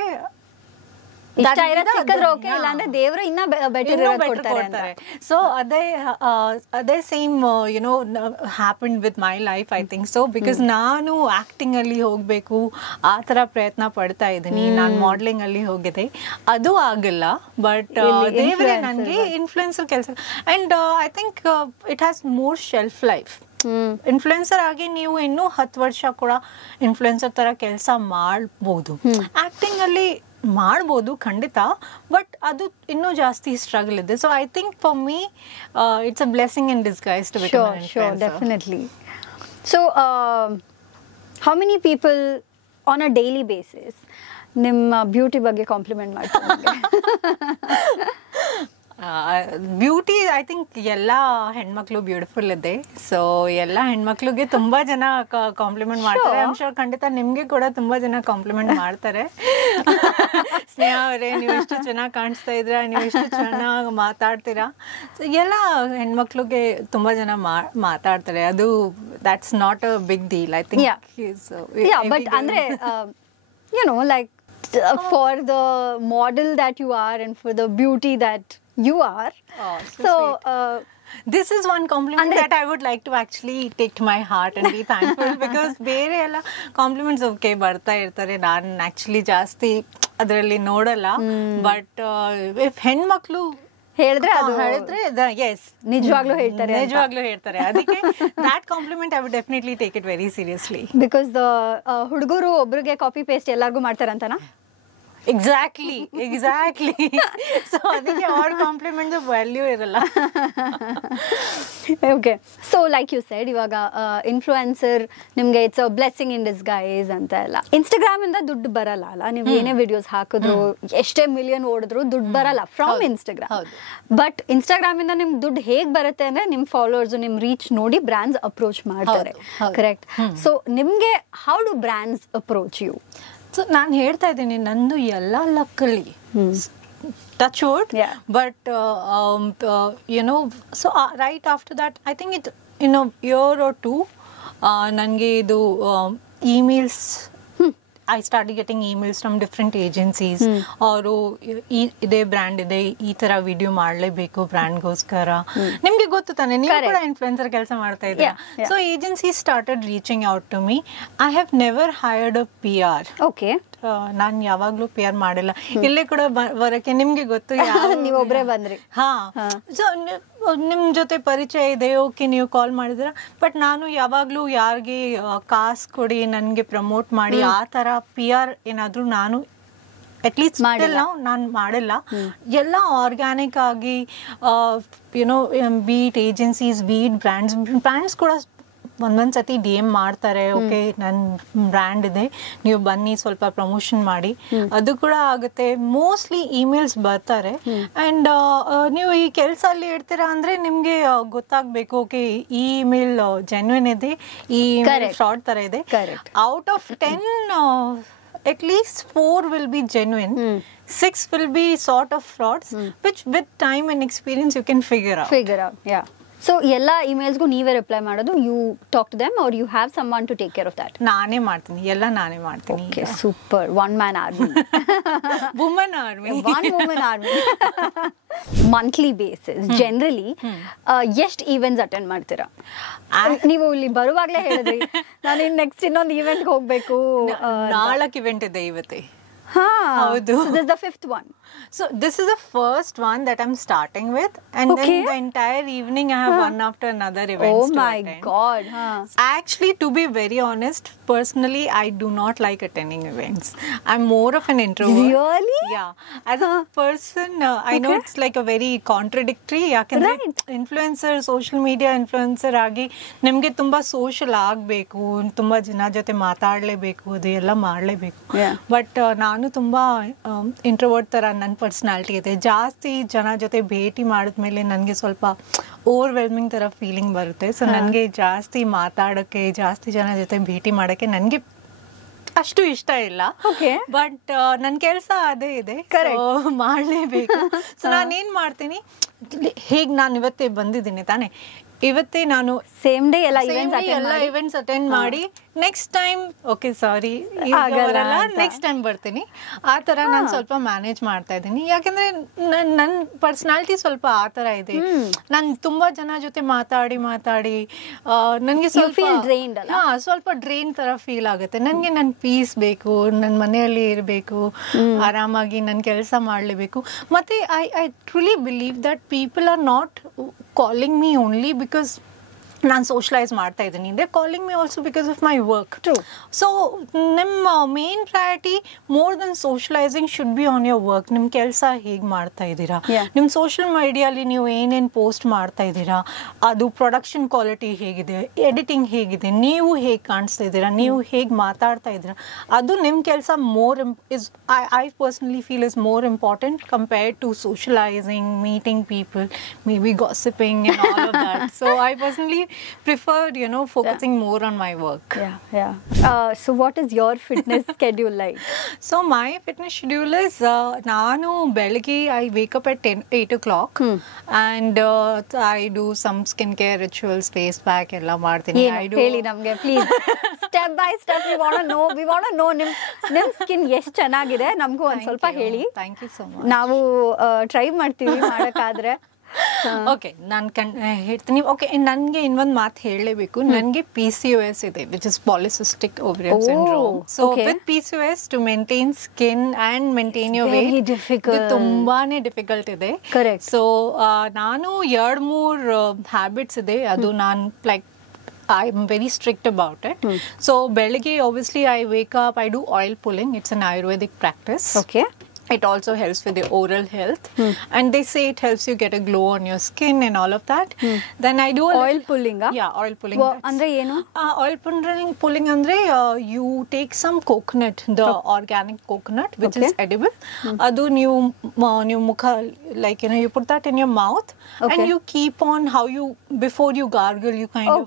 ಇಷ್ಟ ಇರೋದು ಸಿಕ್ಕಿದ್ರೆ ಓಕೆ, ಇಲ್ಲ ಅಂದ್ರೆ ದೇವರು ಇನ್ನ ಬೆಟರ್ ಕೊಡ್ತಾರೆ ಅಂತ. ಸೊ ಅದೇ same YONO happened with my life, I think so. Because ನಾನು ಆಕ್ಟಿಂಗ್ ಅಲ್ಲಿ ಹೋಗ್ಬೇಕು ಆ ತರ ಪ್ರಯತ್ನ ಪಡ್ತಾ ಇದ್ದೀನಿ. ನಾನು ಮಾಡ್ಲಿಂಗ್ ಅಲ್ಲಿ ಹೋಗಿದೆ, ಅದು ಆಗಿಲ್ಲ. ಬಟ್ ದೇವರೇ ನನಗೆ ಇನ್ಫ್ಲುಯೆನ್ಸರ್ ಕೆಲಸ. And I think it has more shelf life. Influencer ಆಗಿ ನೀವು ಇನ್ನೂ 10 ವರ್ಷ ಕೂಡ ಇನ್ಫ್ಲುಯೆನ್ಸರ್ ತರ ಕೆಲಸ ಮಾಡ್ಬೋದು. ಆಕ್ಟಿಂಗ್ ಅಲ್ಲಿ ಮಾಡ್ಬೋದು ಖಂಡಿತ, ಬಟ್ ಅದು ಇನ್ನೂ ಜಾಸ್ತಿ ಸ್ಟ್ರಗಲ್ ಇದೆ. So I think for me it's a blessing in disguise to become an influencer. Definitely. So how many people on a daily basis ನಿಮ್ಮ ಬ್ಯೂಟಿ ಬಗ್ಗೆ ಕಾಂಪ್ಲಿಮೆಂಟ್ ಮಾಡ್ತಾರೆ? ಬ್ಯೂಟಿ ಐ ಥಿಂಕ್ ಎಲ್ಲ ಹೆಣ್ಮಕ್ಳು ಬ್ಯೂಟಿಫುಲ್ ಇದೆ. ಸೊ ಎಲ್ಲ ಹೆಣ್ಮಕ್ಳಿಗೆ ತುಂಬಾ ಜನ ಕಾಂಪ್ಲಿಮೆಂಟ್ ಮಾಡ್ತಾರೆ. ಐ ಆಮ್ ಶೋರ್ ಖಂಡಿತ ನಿಮ್ಗೆ ಕೂಡ ತುಂಬಾ ಜನ ಕಾಂಪ್ಲಿಮೆಂಟ್ ಮಾಡ್ತಾರೆ. ಸ್ನೇಹ ಅವರೇ, ನೀವು ಎಷ್ಟು ಚೆನ್ನಾಗಿ ಕಾಣಿಸ್ತಾ ಇದ್ದೀರಾ, ನೀವು ಎಷ್ಟು ಚೆನ್ನಾಗಿ ಮಾತಾಡ್ತೀರಾ. ಸೊ ಎಲ್ಲ ಹೆಣ್ಮಕ್ಳಿಗೆ ತುಂಬಾ ಜನ ಮಾತಾಡ್ತಾರೆ. ಅದು that's not a big deal, I think. Yeah, but andre you know, like for the model that you are and for the beauty that you are, so this is one compliment that I would like to actually take to my heart and be thankful, because ಬೇರೆ ಎಲ್ಲ ಕಾಂಪ್ಲಿಮೆಂಟ್ಸ್ ಓಕೆ ಬರ್ತಾ ಇರ್ತಾರೆ, ನಾನು ಆಕ್ಚುಲಿ ಜಾಸ್ತಿ ಅದರಲ್ಲಿ ನೋಡಲ್ಲ. ಬಟ್ ಇಫ್ ಹೆಣ್ಮಕ್ಳು ಹೇಳಿದ್ರೆ ಎಸ್ ನಿಜವಾಗ್ಲೂ ಹೇಳ್ತಾರೆ. ಅದಕ್ಕೆ that compliment I would definitely take it very seriously. Because the ಹುಡುಗರು ಒಬ್ರಿಗೆ ಕಾಪಿ ಪೇಸ್ಟ್ ಎಲ್ಲರಿಗೂ ಮಾಡ್ತಾರಂತನಾ? ಎಕ್ಸಾಕ್ಟ್ಲಿ. ಸೊ ಅದಕ್ಕೆ ಅವ್ರ ಕಾಂಪ್ಲಿಮೆಂಟ್ ವ್ಯಾಲ್ಯೂ ಇರಲ್ಲ. Okay, so like you said, ಇವಾಗ ಇನ್ಫ್ಲುಯೆನ್ಸರ್ ನಿಮ್ಗೆ it's a blessing in disguise ಅಂತ ಎಲ್ಲ. ಇನ್ಸ್ಟಾಗ್ರಾಮ್ ಇಂದ ದುಡ್ಡು ಬರಲ್ಲ ಅಲ್ಲ, ನೀವು ಏನೇ ವಿಡಿಯೋಸ್ ಹಾಕಿದ್ರು, ಎಷ್ಟೇ ಮಿಲಿಯನ್ ಓಡಿದ್ರು ದುಡ್ಡು ಬರಲ್ಲ ಫ್ರಮ್ ಇನ್ಸ್ಟಾಗ್ರಾಮ್. ಬಟ್ ಇನ್ಸ್ಟಾಗ್ರಾಮ್ ಇಂದ ನಿಮ್ಗೆ ದುಡ್ಡು ಹೇಗ್ ಬರುತ್ತೆ ಅಂದ್ರೆ ನಿಮ್ ಫಾಲೋವರ್ಸ್, ನಿಮ್ ರೀಚ್ ನೋಡಿ ಬ್ರ್ಯಾಂಡ್ಸ್ ಅಪ್ರೋಚ್ ಮಾಡ್ತಾರೆ. ಕರೆಕ್ಟ್. ಸೊ ನಿಮ್ಗೆ how do brands approach you? So ನಾನು ಹೇಳ್ತಾ ಇದ್ದೀನಿ, ನಂದು ಎಲ್ಲ ಲಕ್ಕಲ್ಲಿ touch wood, but you know, so right after that I think it in a year or two nange idu emails, I started getting emails from different agencies. ಅವರು ಇದೇ ಬ್ರ್ಯಾಂಡ್ ಇದೆ, ಈ ತರ ವಿಡಿಯೋ ಮಾಡಲೇಬೇಕು ಬ್ರ್ಯಾಂಡ್ಗೋಸ್ಕರ. ನಿಮ್ಗೆ ಗೊತ್ತು ತಾನೆ, ನೀವು ಕೂಡ ಇನ್ಫ್ಲುಯೆನ್ಸರ್ ಕೆಲಸ ಮಾಡ್ತಾ ಇದ್ದೀರಾ. So agency started reaching out to me. I have never hired a PR. Okay, ನಾನು ಯಾವಾಗ್ಲೂ PR ಮಾಡಿಲ್ಲ. ಇಲ್ಲೇ ಕೂಡ ಬರಕ್ಕೆ ನಿಮ್ಗೆ ಗೊತ್ತು, ನೀವೊಬ್ರೇ ಬಂದ್ರಿ. ಹಾ, ಸೊ ನಿಮ್ ಜೊತೆ ಪರಿಚಯ ಇದೆ, ಓಕೆ ನೀವು ಕಾಲ್ ಮಾಡಿದ್ರ. ಬಟ್ ನಾನು ಯಾವಾಗ್ಲೂ ಯಾರಿಗೆ ಕಾಸು ಕೊಡಿ ನನ್ಗೆ ಪ್ರಮೋಟ್ ಮಾಡಿ ಆ ತರ PR ಏನಾದ್ರು ನಾನು ಅಟ್ಲೀಸ್ಟ್ ನಾನು ಮಾಡಿಲ್ಲ. ಎಲ್ಲ ಆರ್ಗ್ಯಾನಿಕ್ ಆಗಿ you know, both agencies, both brands ಕೂಡ ಒಂದೊಂದ್ಸತಿ DM ಮಾಡ್ತಾರೆ, ಓಕೆ ನನ್ನ ಬ್ರ್ಯಾಂಡ್ ಇದೆ, ನೀವು ಬನ್ನಿ ಸ್ವಲ್ಪ ಪ್ರಮೋಷನ್ ಮಾಡಿ. ಅದು ಕೂಡ ಆಗುತ್ತೆ. ಮೋಸ್ಟ್ಲಿ ಇಮೇಲ್ಸ್ ಬರ್ತಾರೆ. ಅಂಡ್ ನೀವು ಈ ಕೆಲಸ ಅಲ್ಲಿ ಇರ್ತೀರಾ ಅಂದ್ರೆ ನಿಮ್ಗೆ ಗೊತ್ತಾಗ್ಬೇಕು, ಓಕೆ ಈ ಇಮೇಲ್ ಜೆನ್ಯೂನ್ ಇದೆ, ಈ ಇಮೇಲ್ ಫ್ರಾಡ್ ತರ ಇದೆ. Out of 10 at least 4 will be genuine, 6 will be sort of frauds, which with time and experience you can figure out. Yeah. So ಎಲ್ಲ ಇಮೇಲ್ಸ್ಗೂ ನೀವೇ ರಿಪ್ಲೈ ಮಾಡೋದು? You talk to them are you have someone to take care of that? ನಾನೇ ಮಾಡ್ತೀನಿ, ಎಲ್ಲ ನಾನೇ ಮಾಡ್ತೀನಿ. Okay, super. One man army, woman army, one woman army. Monthly basis generally ಎಷ್ಟು ಈವೆಂಟ್ಸ್ ಅಟೆಂಡ್ ಮಾಡ್ತೀರಾ? ನೀವು ಇಲ್ಲಿ ಬರುವಾಗಲೇ ಹೇಳಿದ್ರಿ ನಾನು ನೆಕ್ಸ್ಟ್ ಇನ್ನೊಂದು ಈವೆಂಟ್ಗೆ ಹೋಗ್ಬೇಕು. 4 ಇವೆಂಟ್ ಇದೆ ಇವತ್ತೇ. ಹೌದು. So this is the 5th one. So this is the first one that I'm starting with, and then the entire evening I have one after another events to attend. Oh my god. Actually, to be very honest, personally I do not like attending events. I'm more of an introvert. Really? Yeah. As a person, I know it's like a very contradictory. Yakandre influencer, social media influencer agi nimge tumba social agbeku, tumba jana jote matadlebeku, adu ella madlebeku. But ನಾನು ನಾನು ತುಂಬ ಇಂಟ್ರೋವರ್ಟ್ ಥರ ನನ್ನ ಪರ್ಸ್ನಾಲಿಟಿ ಇದೆ. ಜಾಸ್ತಿ ಜನ ಜೊತೆ ಭೇಟಿ ಮಾಡಿದ್ಮೇಲೆ ನನಗೆ ಸ್ವಲ್ಪ ಓವರ್ವೆಲ್ಮಿಂಗ್ ಥರ ಫೀಲಿಂಗ್ ಬರುತ್ತೆ. ಸೊ ನನಗೆ ಜಾಸ್ತಿ ಮಾತಾಡೋಕ್ಕೆ, ಜಾಸ್ತಿ ಜನ ಜೊತೆ ಭೇಟಿ ಮಾಡೋಕ್ಕೆ ನನಗೆ ಅಷ್ಟು ಇಷ್ಟ ಇಲ್ಲ. ಬಟ್ ನನ್ನ ಕೆಲಸ ಅದೇ ಇದೆ, ಮಾಡಲೇಬೇಕು. ಸೊ ನಾನೇನು ಮಾಡ್ತೀನಿ, ಹೇಗೆ ನಾನು ಇವತ್ತೇ ಬಂದಿದ್ದೀನಿ ತಾನೇ, ಇವತ್ತೇ ನಾನು ಸೇಮ್ ಡೇ ಎಲ್ಲ ಇವೆಂಟ್ಸ್ ಅಟೆಂಡ್ ಮಾಡಿ next time okay sorry next time ಬರ್ತೀನಿ, ಆ ಥರ ನಾನು ಸ್ವಲ್ಪ ಮ್ಯಾನೇಜ್ ಮಾಡ್ತಾ ಇದ್ದೀನಿ. ಯಾಕಂದ್ರೆ ನನ್ನ ಪರ್ಸ್ನಾಲಿಟಿ ಸ್ವಲ್ಪ ಆ ಥರ ಇದೆ. ನಾನು ತುಂಬಾ ಜನ ಜೊತೆ ಮಾತಾಡಿ ನನಗೆ ಸ್ವಲ್ಪ ಡ್ರೈನ್ ಥರ ಫೀಲ್ ಆಗುತ್ತೆ. ನನಗೆ ನನ್ನ ಪೀಸ್ ಬೇಕು, ನನ್ನ ಮನೆಯಲ್ಲಿ ಇರಬೇಕು, ಆರಾಮಾಗಿ ನನ್ನ ಕೆಲಸ ಮಾಡಲೇಬೇಕು. ಮತ್ತೆ I truly believe that people are not calling me only because ನಾನು ಸೋಷಲೈಸ್ ಮಾಡ್ತಾ ಇದ್ದೀನಿ. They calling me also because of my work. So ನಿಮ್ಮ main priority more than socialising should be on your work. ನಿಮ್ಮ ಕೆಲಸ ಹೇಗೆ ಮಾಡ್ತಾ ಇದ್ದೀರಾ, ನಿಮ್ಮ ಸೋಷಿಯಲ್ ಮೀಡಿಯಲ್ಲಿ ನೀವು ಏನೇನು ಪೋಸ್ಟ್ ಮಾಡ್ತಾ ಇದ್ದೀರಾ, ಅದು ಪ್ರೊಡಕ್ಷನ್ ಕ್ವಾಲಿಟಿ ಹೇಗಿದೆ, ಎಡಿಟಿಂಗ್ ಹೇಗಿದೆ, ನೀವು ಹೇಗೆ ಕಾಣಿಸ್ತಾ ಇದ್ದೀರಾ, ನೀವು ಹೇಗೆ ಮಾತಾಡ್ತಾ ಇದ್ದೀರಾ, ಅದು ನಿಮ್ಮ ಕೆಲಸ I personally feel is more important compared to socialising, meeting people, maybe gossiping and all of that. So I personally prefer, focusing more on my work. So what is your fitness schedule like? So my fitness schedule is ನಾನು ಬೆಳಗ್ಗೆ I wake up at 8 o'clock and I do some skincare rituals, face pack ಎಲ್ಲ ಮಾಡ್ತೀನಿ. ಹೇಳಿ ನಮಗೆ please, step by step. we want to know ನಿಮ್ಮ ಸ್ಕಿನ್ ಎಷ್ಟು ಚೆನ್ನಾಗಿದೆ, ನಮಗೂ ಒಂದು ಸ್ವಲ್ಪ ಹೇಳಿ. Thank you so much. ನಾವು ಟ್ರೈ ಮಾಡ್ತೀವಿ ಮಾಡೋಕ್ಕಾದ್ರೆ. ಓಕೆ, ನಾನು ಹೇಳ್ತೀನಿ. ಓಕೆ, ನನಗೆ ಇನ್ನೊಂದು ಮಾತು ಹೇಳಲೇಬೇಕು. ನನಗೆ PCOS ಇದೆ, which is polycystic ovarian syndrome. So with PCOS to maintain skin and maintain your weight ತುಂಬಾನೇ ಡಿಫಿಕಲ್ಟ್ ಇದೆ. ಸೊ ನಾನು 2-3 ಹ್ಯಾಬಿಟ್ಸ್ ಇದೆ, ಅದು ನಾನು like I am very strict about it. So ಬೆಳಗ್ಗೆ obviously I wake up, I do oil pulling. It's an Ayurvedic practice. Okay. It also helps with the oral health, and they say it helps you get a glow on your skin and all of that. Then I do oil pulling. Oil pulling. Andre enu? Oil pulling andre you take some coconut, the organic coconut, which is edible. Adu new mukha, like you put that in your mouth, and you keep on before you gargle, you kind of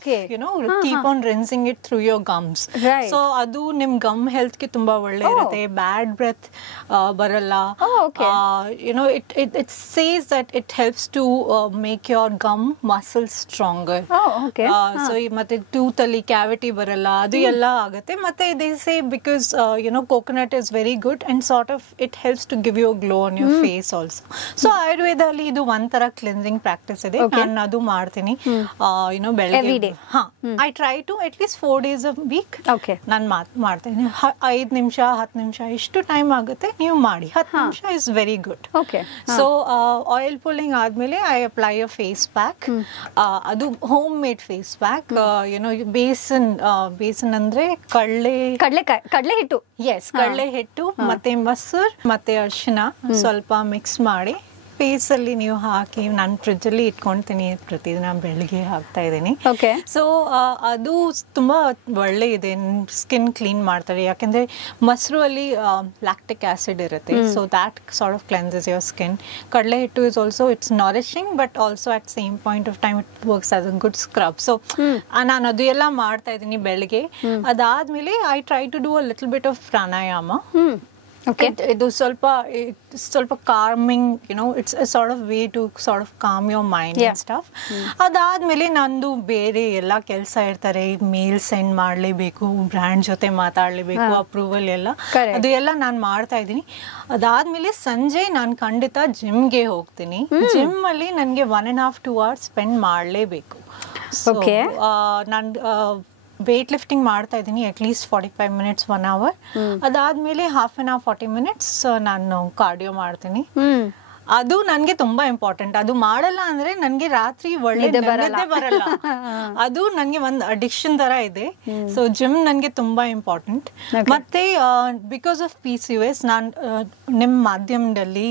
keep on rinsing it through your gums. Right. So adu nim gum health ki tumba ಒಳ್ಳೆ ಇರುತ್ತೆ. Bad breath baralla. It says that it helps to make your gum muscles stronger. So ಮತ್ತೆ tooth ಅಲ್ಲಿ cavity ಬರಲ್ಲ, ಅದು ಎಲ್ಲ ಆಗುತ್ತೆ. ಮತ್ತೆ they say because coconut is very good and sort of it helps to give you a glow on your face also. So Ayurveda ಅಲ್ಲಿ ಇದು ಒಂಥರ ಕ್ಲೆನ್ಸಿಂಗ್ ಪ್ರಾಕ್ಟೀಸ್ ಇದೆ. ನಾನು ಅದು ಮಾಡ್ತೀನಿ ಬೆಳಗ್ಗೆ. Every day. I try to at least 4 days a week. ನಾನು ಮಾಡ್ತೀನಿ. 5 ನಿಮಿಷ 10 ನಿಮಿಷ ಎಷ್ಟು ಟೈಮ್ ಆಗುತ್ತೆ ನೀವು ಮಾಡಿ. 10 ನಿಮಿಷ is very good. So oil pulling ಆದ್ಮೇಲೆ I apply a face pack. ಅದು homemade face pack. ಬೇಸನ್ ಅಂದ್ರೆ ಕಡಲೆ ಹಿಟ್ಟು. ಎಸ್, ಕಡಲೆ ಹಿಟ್ಟು ಮತ್ತೆ ಮೊಸರು ಮತ್ತೆ ಅರಿಶಿನ ಸ್ವಲ್ಪ ಮಿಕ್ಸ್ ಮಾಡಿ ಫೇಸಲ್ಲಿ ನೀವು ಹಾಕಿ ನಾನು ಫ್ರಿಜ್ಜಲ್ಲಿ ಇಟ್ಕೊಳ್ತೀನಿ. ಪ್ರತಿದಿನ ಬೆಳಗ್ಗೆ ಹಾಕ್ತಾ ಇದ್ದೀನಿ. ಸೊ ಅದು ತುಂಬ ಒಳ್ಳೆ ಇದೆ, ಸ್ಕಿನ್ ಕ್ಲೀನ್ ಮಾಡ್ತಾರೆ. ಯಾಕೆಂದರೆ ಮೊಸರು ಅಲ್ಲಿ ಲ್ಯಾಕ್ಟಿಕ್ ಆ್ಯಸಿಡ್ ಇರುತ್ತೆ. So that sort of cleanses your skin. ಕಡಲೆ ಹಿಟ್ಟು is also it's nourishing, but also at same point of time it works as a good scrub. So ನಾನು ಅದು ಎಲ್ಲ ಮಾಡ್ತಾ ಇದ್ದೀನಿ ಬೆಳಗ್ಗೆ. ಅದಾದಮೇಲೆ I try to do a little bit of pranayama. ಇದು ಸ್ವಲ್ಪ calming, it's a sort of way to sort of calm your mind and stuff. ಅದಾದ್ಮೇಲೆ ನಂದು ಬೇರೆ ಎಲ್ಲ ಕೆಲಸ ಇರ್ತಾರೆ. ಮೇಲ್ ಸೆಂಡ್ ಮಾಡಲೇಬೇಕು, ಬ್ರ್ಯಾಂಡ್ ಜೊತೆ ಮಾತಾಡಲೇಬೇಕು, ಅಪ್ರೂವಲ್ ಎಲ್ಲ, ಅದು ಎಲ್ಲ ನಾನು ಮಾಡ್ತಾ ಇದ್ದೀನಿ. ಅದಾದ್ಮೇಲೆ ಸಂಜೆ ನಾನು ಖಂಡಿತ ಜಿಮ್ಗೆ ಹೋಗ್ತೀನಿ. ಜಿಮ್ ಅಲ್ಲಿ ನನಗೆ 1.5-2 hours ಸ್ಪೆಂಡ್ ಮಾಡಲೇಬೇಕು. ನಾನು ವೇಟ್ ಲಿಫ್ಟಿಂಗ್ ಮಾಡ್ತಾ ಇದ್ದೀನಿ ಅಟ್ಲೀಸ್ಟ್ 45 minutes 1 hour. ಅದಾದ್ಮೇಲೆ 30 minutes 40 minutes ನಾನು ಕಾರ್ಡಿಯೋ ಮಾಡ್ತೀನಿ. ಅದು ನನಗೆ ತುಂಬಾ ಇಂಪಾರ್ಟೆಂಟ್. ಅದು ಮಾಡಲ್ಲ ಅಂದ್ರೆ ನನಗೆ ರಾತ್ರಿ ಒಳ್ಳೆ ನಿದ್ದೆ ಬರಲ್ಲ. ಅದು ನನಗೆ ಒಂದು ಅಡಿಕ್ಷನ್ ತರ ಇದೆ. ಸೊ ಜಿಮ್ ನನಗೆ ತುಂಬಾ ಇಂಪಾರ್ಟೆಂಟ್. ಮತ್ತೆ ಬಿಕಾಸ್ ಆಫ್ PCOS ನಾನು ನಿಮ್ಮ ಮಾಧ್ಯಮದಲ್ಲಿ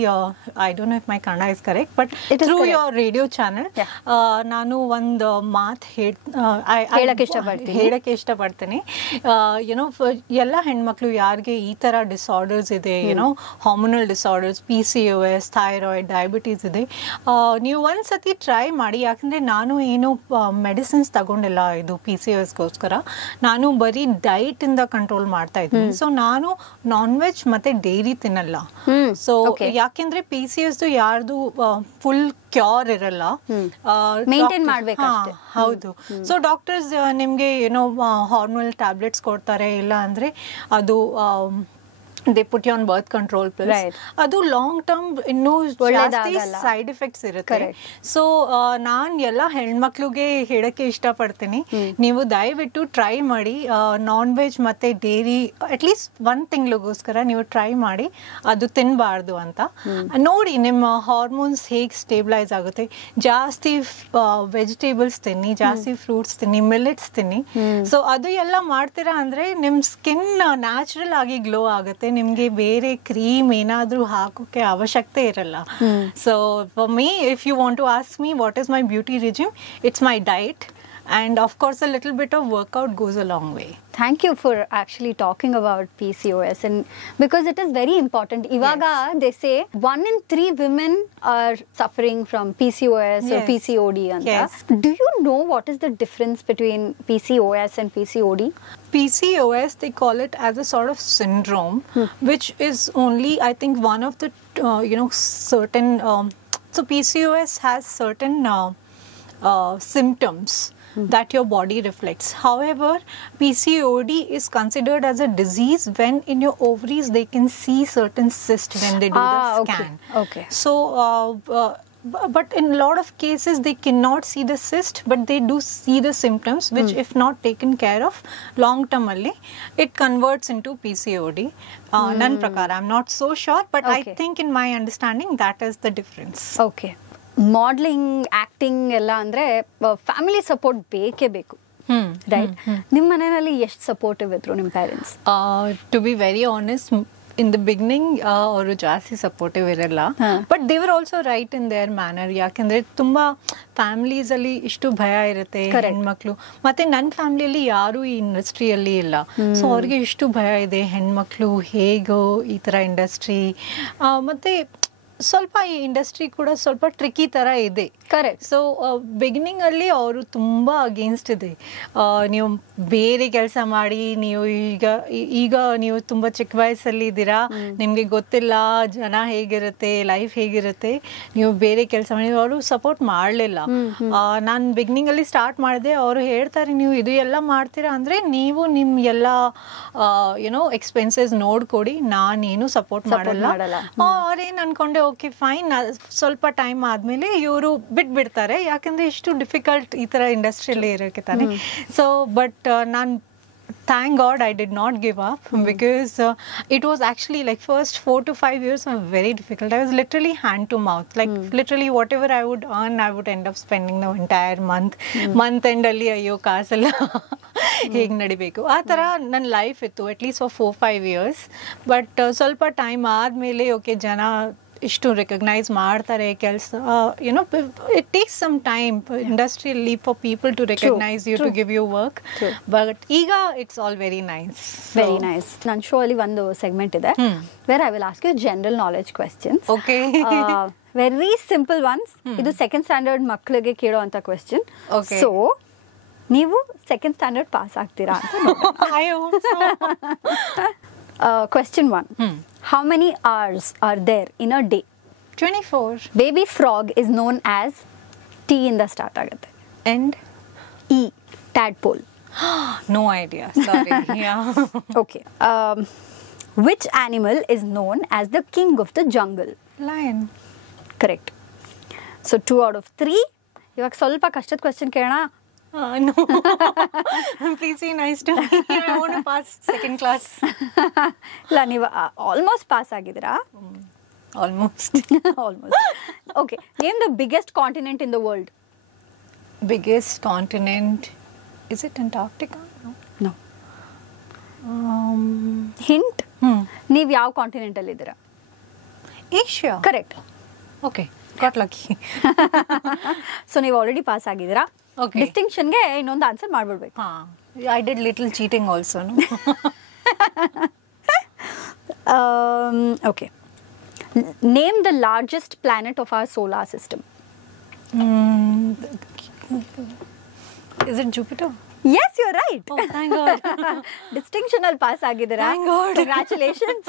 I don't know if my Kannada is correct, but through your radio channel ನಾನು ಒಂದು ಮಾತು ಹೇಳಕ್ಕೆ ಇಷ್ಟಪಡ್ತೀನಿ. ಯುನೋ ಎಲ್ಲ ಹೆಣ್ಮಕ್ಳು ಯಾರಿಗೆ ಈ ತರ ಡಿಸಾರ್ಡರ್ಸ್ ಇದೆ, YONO hormonal disorders, PCOS, thyroid, diabetes ಇದೆ, ನೀವು ಒಂದ್ಸತಿ ಟ್ರೈ ಮಾಡಿ. ಯಾಕಂದ್ರೆ ನಾನು ಏನು ಮೆಡಿಸಿನ್ಸ್ ತಗೊಂಡಿಲ್ಲ ಇದು PCOSಗೋಸ್ಕರ. ನಾನು ಬರೀ ಡೈಟ್ ಇಂದ ಕಂಟ್ರೋಲ್ ಮಾಡ್ತಾ ಇದ್ದೀನಿ. ಸೊ ನಾನು ನಾನ್ ವೆಜ್ ಮತ್ತೆ ಡೈರಿ ತಿನ್ನಲ್ಲ. ಸೊ ಯಾಕೆಂದ್ರೆ PCOS ಯಾರ್ದು ಫುಲ್ ಕ್ಯೂರ್ ಇರಲ್ಲ, ಮೇಂಟೈನ್ ಮಾಡ್ಬೇಕು. ಹೌದು. ಸೊ ಡಾಕ್ಟರ್ಸ್ ನಿಮ್ಗೆ ಏನೋ ಹಾರ್ಮೋನಲ್ ಟ್ಯಾಬ್ಲೆಟ್ಸ್ ಕೊಡ್ತಾರೆ, ಇಲ್ಲ ಅಂದ್ರೆ ಅದು they put you on birth control pills. ಅದು ಲಾಂಗ್ ಟರ್ಮ್ ಇನ್ನೂ ಜಾಸ್ತಿ ಸೈಡ್ ಎಫೆಕ್ಟ್ಸ್ ಇರುತ್ತೆ. ಸೊ ನಾನು ಎಲ್ಲ ಹೆಣ್ಮಕ್ಳಿಗೆ ಹೇಳಕ್ಕೆ ಇಷ್ಟಪಡ್ತೀನಿ, ನೀವು ದಯವಿಟ್ಟು ಟ್ರೈ ಮಾಡಿ ನಾನ್ ವೆಜ್ ಮತ್ತೆ ಡೈರಿ ಅಟ್ಲೀಸ್ಟ್ 1 ತಿಂಗಳಿಗೋಸ್ಕರ ನೀವು ಟ್ರೈ ಮಾಡಿ. ಅದು ತಿನ್ನಬಾರ್ದು ಅಂತ ನೋಡಿ, ನಿಮ್ಮ ಹಾರ್ಮೋನ್ಸ್ ಹೇಗೆ ಸ್ಟೇಬಿಲೈಸ್ ಆಗುತ್ತೆ. ಜಾಸ್ತಿ ವೆಜಿಟೇಬಲ್ಸ್ ತಿನ್ನಿ, ಜಾಸ್ತಿ ಫ್ರೂಟ್ಸ್ ತಿನ್ನಿ, ಮಿಲೆಟ್ಸ್ ತಿನ್ನಿ. ಸೊ ಅದು ಎಲ್ಲ ಮಾಡ್ತೀರಾ ಅಂದ್ರೆ ನಿಮ್ ಸ್ಕಿನ್ ನ್ಯಾಚುರಲ್ ಆಗಿ ಗ್ಲೋ ಆಗುತ್ತೆ. ನಿಮ್ಗೆ ಬೇರೆ ಕ್ರೀಮ್ ಏನಾದ್ರೂ ಹಾಕೋಕೆ ಅವಶ್ಯಕತೆ ಇರಲ್ಲ. So for me, if you want to ask me what is my beauty regime, it's my diet and of course a little bit of workout goes a long way. Thank you for actually talking about PCOS, and because it is very important. Ivaga they say 1 in 3 women are suffering from PCOS or PCOD anta. Do you know what is the difference between PCOS and PCOD? PCOS, they call it as a sort of syndrome, which is only, I think, one of the certain so PCOS has certain symptoms that your body reflects. However, PCOD is considered as a disease when in your ovaries they can see certain cysts when they do the scan. Okay. So but in a lot of cases they cannot see the cyst, but they do see the symptoms, which if not taken care of long term alli, it converts into PCOD. Nan prakara, I'm not so sure, but I think in my understanding that is the difference. Okay. Modelling, acting ಎಲ್ಲ ಅಂದ್ರೆ ಫ್ಯಾಮಿಲಿ ಸಪೋರ್ಟ್ ಬೇಕೇ ಬೇಕು, ರೈಟ್? ನಿಮ್ಮ ಮನೆಯಲ್ಲಿ ಎಷ್ಟು ಸಪೋರ್ಟಿವ್ ಇದ್ರು ನಿಮ್ಮ parents? To be very honest, in the beginning ಅವರು ಜಾಸ್ತಿ ಸಪೋರ್ಟಿವ್ ಇರಲ್ಲ, but they were also right in their manner. ಯಾಕೆಂದ್ರೆ ತುಂಬಾ ಫ್ಯಾಮಿಲೀಸ್ ಅಲ್ಲಿ ಇಷ್ಟು ಭಯ ಇರುತ್ತೆ ಹೆಣ್ಮಕ್ಳು. ಮತ್ತೆ ನನ್ನ ಫ್ಯಾಮಿಲಿಯಲ್ಲಿ ಯಾರು ಈ ಇಂಡಸ್ಟ್ರಿಯಲ್ಲಿ ಇಲ್ಲ, ಸೊ ಅವ್ರಿಗೆ ಇಷ್ಟು ಭಯ ಇದೆ ಹೆಣ್ಮಕ್ಳು ಹೇಗೋ ಈ ತರ ಇಂಡಸ್ಟ್ರಿ. ಮತ್ತೆ ಸ್ವಲ್ಪ ಈ ಇಂಡಸ್ಟ್ರಿ ಕೂಡ ಸ್ವಲ್ಪ ಟ್ರಿಕಿ ತರ ಇದೆ. ಕರೆಕ್ಟ್. ಸೊ ಬಿಗಿನಿಂಗ್ ಅಲ್ಲಿ ಅವರು ತುಂಬಾ ಅಗೇನ್ಸ್ಟ್ ಇದೆ. ನೀವು ಬೇರೆ ಕೆಲಸ ಮಾಡಿ, ನೀವು ಈಗ ನೀವು ತುಂಬಾ ಚಿಕ್ಕ ವಯಸ್ಸಲ್ಲಿ ಇದ್ದೀರಾ, ನಿಮ್ಗೆ ಗೊತ್ತಿಲ್ಲ ಜನ ಹೇಗಿರುತ್ತೆ, ಲೈಫ್ ಹೇಗಿರುತ್ತೆ, ನೀವು ಬೇರೆ ಕೆಲಸ ಮಾಡಿ. ಅವರು ಸಪೋರ್ಟ್ ಮಾಡಲಿಲ್ಲ. ನಾನು ಬಿಗಿನಿಂಗ್ ಅಲ್ಲಿ ಸ್ಟಾರ್ಟ್ ಮಾಡಿದೆ, ಅವರು ಹೇಳ್ತಾರೆ ನೀವು ಇದು ಎಲ್ಲ ಮಾಡ್ತೀರಾ ಅಂದ್ರೆ ನೀವು ನಿಮ್ ಎಲ್ಲ ಎಕ್ಸ್ಪೆನ್ಸಸ್ ನೋಡ್ಕೊಡಿ, ನಾನೇನು ಸಪೋರ್ಟ್ ಮಾಡಲ್ಲ. ಅವ್ರೇನ್ ಅನ್ಕೊಂಡೆ, ಓಕೆ ಫೈನ್. ಸ್ವಲ್ಪ ಟೈಮ್ ಆದ್ಮೇಲೆ ಇವರು ಬಿಟ್ಬಿಡ್ತಾರೆ, ಯಾಕಂದ್ರೆ ಇಷ್ಟು ಡಿಫಿಕಲ್ಟ್ ಈ ತರ ಇಂಡಸ್ಟ್ರಿಯಲ್ಲಿ ಇರೋಕೆ ತಾನೆ. ಸೊ ಬಟ್ ನಾನು thank God I did not give up, because it was actually like first 4 to 5 years were very difficult. I was literally hand to mouth, like literally whatever I would earn I would end up spending the entire month end ಅಲ್ಲಿ ಅಯ್ಯೋ ಕಾಸೆಲ್ಲ ಹೇಗೆ ನಡಿಬೇಕು ಆ ಥರ ನನ್ನ ಲೈಫ್ ಇತ್ತು, ಅಟ್ಲೀಸ್ಟ್ ಫಾರ್ 4-5 years. ಬಟ್ ಸ್ವಲ್ಪ ಟೈಮ್ ಆದಮೇಲೆ ಓಕೆ ಜನ ಇಷ್ಟು ರೆಕಗ್ನೈಸ್ ಮಾಡ್ತಾರೆ ಕೆಲಸ. ಇಟ್ ಟೇಕ್ಸ್ ಸಮ್ ಟೈಮ್ ಇಂಡಸ್ಟ್ರಿಯಲ್ಲಿ for people to recognise you, to give you work. But ಈಗ it's all very nice. Very nice. ನನ್ನ ಶೋ ಅಲ್ಲಿ ಒಂದು ಸೆಗ್ಮೆಂಟ್ ಇದೆ where I will ask you general knowledge questions. Okay. Very simple ones. ಇದು ಸೆಕೆಂಡ್ ಸ್ಟ್ಯಾಂಡರ್ಡ್ ಮಕ್ಕಳಿಗೆ ಕೇಳೋವಂಥ ಕ್ವೆಶ್ಚನ್. ಸೊ ನೀವು ಸೆಕೆಂಡ್ ಸ್ಟ್ಯಾಂಡರ್ಡ್ ಪಾಸ್ ಆಗ್ತೀರಾ ಅಂತ. Question 1. How many hours are there in a day? 24. Baby frog is known as T ಇಂದ ಸ್ಟಾರ್ಟ್ ಆಗುತ್ತೆ. And E, tadpole. No idea. Sorry. Yeah. Okay. Which animal is known as the king of the jungle? Lion. Correct. So 2 out of 3. ಇವಾಗ ಸ್ವಲ್ಪ ಕಷ್ಟದ ಕ್ವೆಶ್ಚನ್ ಕೇಳೋಣ. No. Please be nice to me. I want to pass second class. ಇಲ್ಲ, ನೀವು ಆಲ್ಮೋಸ್ಟ್ ಪಾಸ್ ಆಗಿದ್ದೀರಾ. Almost. Okay. Name the biggest continent in the world. Biggest continent. Is it Antarctica? No. Hint. ನೀವು ಯಾವ ಕಾಂಟಿನೆಂಟ್ ಅಲ್ಲಿ ಇದ್ದೀರಾ? Asia. Correct. Okay. Got lucky. So ನೀವು ಆಲ್ರೆಡಿ ಪಾಸ್ ಆಗಿದ್ದೀರಾ. Okay. ಡಿಸ್ಟಿಂಕ್ಷನ್ಗೆ ಇನ್ನೊಂದು answer ಮಾಡ್ಬಿಡ್ಬೇಕು. I did little cheating also. No? Okay. Name the largest planet of our solar system. Is it Jupiter? Yes, you're right. Oh, thank God. Distinction al pass ಆಗಿದ್ದೀರಾ. Thank God. Congratulations.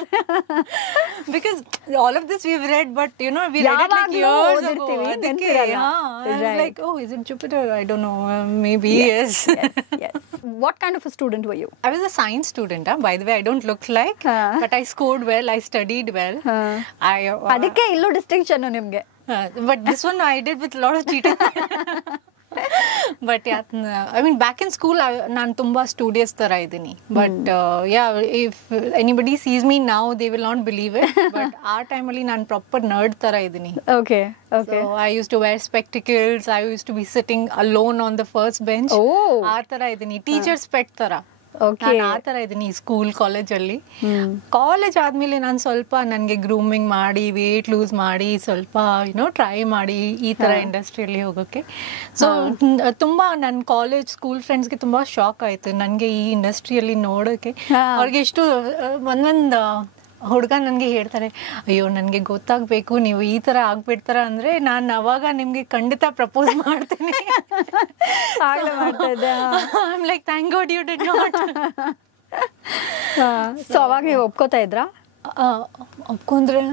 Because all of this we've read, but we read it like years ago. I was like, oh, is it Jupiter? I don't know. Maybe yes. Yes. What kind of a student were you? I was a science student. By the way, I don't look like, but I scored well. I studied well. ಅದಕ್ಕೆ ಇಲ್ಲೂ ಡಿಸ್ಟಿಂಕ್ಷನ್ ನಿಮ್ಗೆ. But this one I did with a lot of cheating. But yeah, I mean, back in school, ನಾನು ತುಂಬಾ studious ತರ ಇದ್ದೀನಿ. But yeah, if anybody sees me now, they will not believe it. But ಆ ಟೈಮಲ್ಲಿ ನಾನು proper nerd ತರ ಇದ್ದೀನಿ. Okay. So I used to wear spectacles. I used to be sitting alone on the first bench. ಆ ತರ ಇದ್ದೀನಿ. Teacher's pet ತರ. ನಾನು ಆ ಥರ ಇದ್ದೀನಿ ಸ್ಕೂಲ್ ಕಾಲೇಜಲ್ಲಿ. ಕಾಲೇಜ್ ಆದಮೇಲೆ ನಾನು ಸ್ವಲ್ಪ ನನಗೆ ಗ್ರೂಮಿಂಗ್ ಮಾಡಿ ವೇಟ್ ಲೂಸ್ ಮಾಡಿ ಸ್ವಲ್ಪ ಟ್ರೈ ಮಾಡಿ ಈ ಥರ ಇಂಡಸ್ಟ್ರಿಯಲ್ಲಿ ಹೋಗೋಕ್ಕೆ. ಸೊ ತುಂಬ ನನ್ನ ಕಾಲೇಜ್ ಸ್ಕೂಲ್ ಫ್ರೆಂಡ್ಸ್ಗೆ ತುಂಬ ಶಾಕ್ ಆಯಿತು ನನಗೆ ಈ ಇಂಡಸ್ಟ್ರಿಯಲ್ಲಿ ನೋಡೋಕ್ಕೆ. ಅವ್ರಿಗೆ ಎಷ್ಟು ಒಂದೊಂದು ಹುಡುಗ ನನಗೆ ಹೇಳ್ತಾರೆ, ಅಯ್ಯೋ ನನಗೆ ಗೊತ್ತಾಗಬೇಕು ನೀವು ಈ ಥರ ಆಗ್ಬಿಡ್ತಾರ ಅಂದರೆ ನಾನು ಅವಾಗ ನಿಮಗೆ ಖಂಡಿತ ಪ್ರಪೋಸ್ ಮಾಡ್ತೀನಿ. I am like thank god you did not. So ಅವಾಗ ನೀವು ಒಪ್ಕೋತಾ ಇದ್ರಾ? ಒಪ್ಕೊಂಡ್ರೆ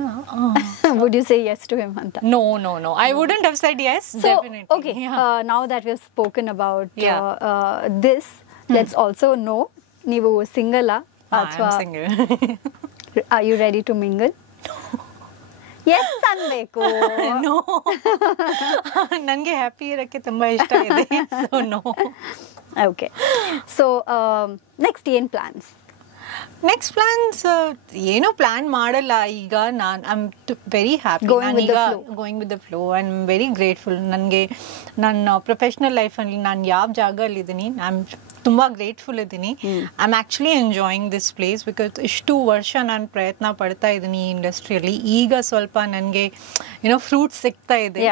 would you say yes to him ಅಂತ? No. I wouldn't have said yes. So, definitely. Okay. Now that we have spoken about this, let's also know ನೀವು ಸಿಂಗಲ್ ಅಥವಾ I'm single. Are you ready to mingle? Yes ಅನ್ಬೇಕು. No. ನನಗೆ ಹ್ಯಾಪಿ ಇರೋಕ್ಕೆ ತುಂಬ ಇಷ್ಟ ಇದೆ. So no. Okay. So next ಏನು ಪ್ಲಾನ್ಸ್? ನೆಕ್ಸ್ಟ್ ಪ್ಲಾನ್ಸ್ ಏನೂ ಪ್ಲಾನ್ ಮಾಡಲ್ಲ ಈಗ. ನಾನು I am very happy. Going with the flow. I am very grateful. ನನಗೆ ನನ್ನ ಪ್ರೊಫೆಷ್ನಲ್ ಲೈಫಲ್ಲಿ ನಾನು ಯಾವ ಜಾಗಲ್ಲಿದ್ದೀನಿ ಐ ಆಮ್ ತುಂಬ ಗ್ರೇಟ್ಫುಲ್ ಇದ್ದೀನಿ. I am actually enjoying this place because ಇಷ್ಟು ವರ್ಷ ನಾನು ಪ್ರಯತ್ನ ಪಡ್ತಾ ಇದ್ದೀನಿ ಈ ಇಂಡಸ್ಟ್ರಿಯಲ್ಲಿ. ಈಗ ಸ್ವಲ್ಪ ನನಗೆ ಫ್ರೂಟ್ಸ್ ಸಿಗ್ತಾ ಇದೆ.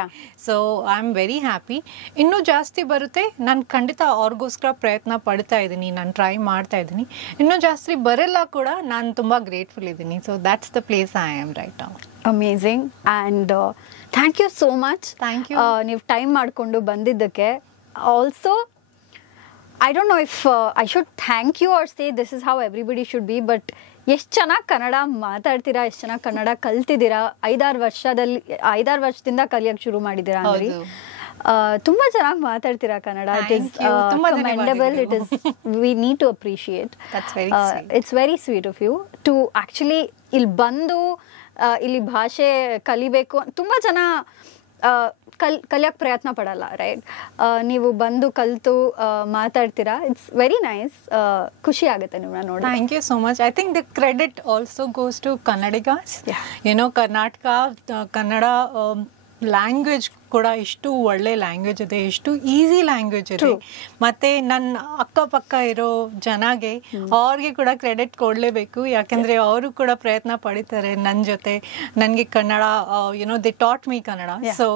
So I am very happy. ಇನ್ನೂ ಜಾಸ್ತಿ ಬರುತ್ತೆ. ನಾನು ಖಂಡಿತ ಅವ್ರಿಗೋಸ್ಕರ ಪ್ರಯತ್ನ ಪಡ್ತಾ ಇದ್ದೀನಿ. ನಾನು ಟ್ರೈ ಮಾಡ್ತಾ ಇದ್ದೀನಿ. ಇನ್ನೂ ಜಾಸ್ತಿ ಬರಲ್ಲ ಕೂಡ. ನಾನು ತುಂಬ ಗ್ರೇಟ್ಫುಲ್ ಇದ್ದೀನಿ. So that's the place I am right now. Amazing. And thank you so much. Thank you. ನೀವು ಟೈಮ್ ಮಾಡಿಕೊಂಡು ಬಂದಿದ್ದಕ್ಕೆ. Also I don't know if I should thank you or say this is how everybody should be, but ಎಷ್ಟು ಚೆನ್ನಾಗಿ ಕನ್ನಡ ಮಾತಾಡ್ತೀರಾ, ಎಷ್ಟು ಚೆನ್ನಾಗಿ ಕನ್ನಡ ಕಲ್ತಿದ್ದೀರಾ. 5-6 ವರ್ಷದಿಂದ ಕಲಿಯೋಕ್ಕೆ ಶುರು ಮಾಡಿದ್ದೀರಾ ಅಂದ್ರೆ ತುಂಬಾ ಚೆನ್ನಾಗಿ ಮಾತಾಡ್ತೀರಾ Kannada. It is commendable. It is we need to appreciate. That's very sweet. It's very sweet of you to actually ಇಲ್ಲಿ ಬಂದು ಇಲ್ಲಿ ಭಾಷೆ ಕಲಿಬೇಕು. ತುಂಬ ಜನ ಕಲಿಯೋಕ್ಕೆ ಪ್ರಯತ್ನ ಪಡಲ್ಲ, ರೈಟ್? ನೀವು ಬಂದು ಕಲಿತು ಮಾತಾಡ್ತೀರಾ. It's very nice. ಖುಷಿ ಆಗುತ್ತೆ ನಿಮ್ಮನ್ನ ನೋಡಿ. Thank you so much. I think the credit also goes to Kannadigas. Karnataka Kannada language ಕೂಡ ಎಷ್ಟು ಒಳ್ಳೆ ಲ್ಯಾಂಗ್ವೇಜ್ ಇದೆ, ಎಷ್ಟು ಈಸಿ ಲ್ಯಾಂಗ್ವೇಜ್ ಇದೆ. ಮತ್ತೆ ನನ್ನ ಅಕ್ಕಪಕ್ಕ ಇರೋ ಜನಗೆ ಅವ್ರಿಗೆ ಕೂಡ ಕ್ರೆಡಿಟ್ ಕೊಡಲೇಬೇಕು. ಯಾಕೆಂದರೆ ಅವರು ಕೂಡ ಪ್ರಯತ್ನ ಪಡಿತಾರೆ ನನ್ನ ಜೊತೆ. ನನಗೆ Kannada they taught me Kannada. So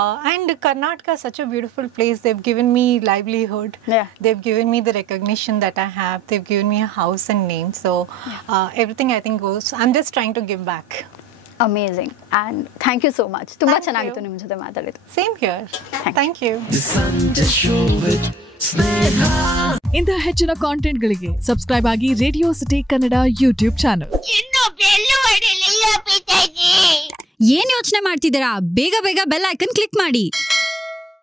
and Karnataka such a beautiful place. They've given me livelihood. They've given me the recognition that I have. They've given me a house and name. So everything I think goes. I am just trying to give back. Amazing. And thank you so much. ತುಂಬ ಚೆನ್ನಾಗಿತ್ತು ನಿಮ್ಮ ಜೊತೆ ಮಾತಾಡಿದ್ದು. Same here. Thank you. ಇಂಥ ಹೆಚ್ಚಿನ ಕಾಂಟೆಂಟ್ಗಳಿಗೆ ಸಬ್ಸ್ಕ್ರೈಬ್ ಆಗಿ radio city Kannada YouTube channel. ಏನ್ ಯೋಚನೆ ಮಾಡ್ತಿದ್ದೀರಾ? ಬೇಗ ಬೆಲ್ ಐಕನ್ ಕ್ಲಿಕ್ ಮಾಡಿ.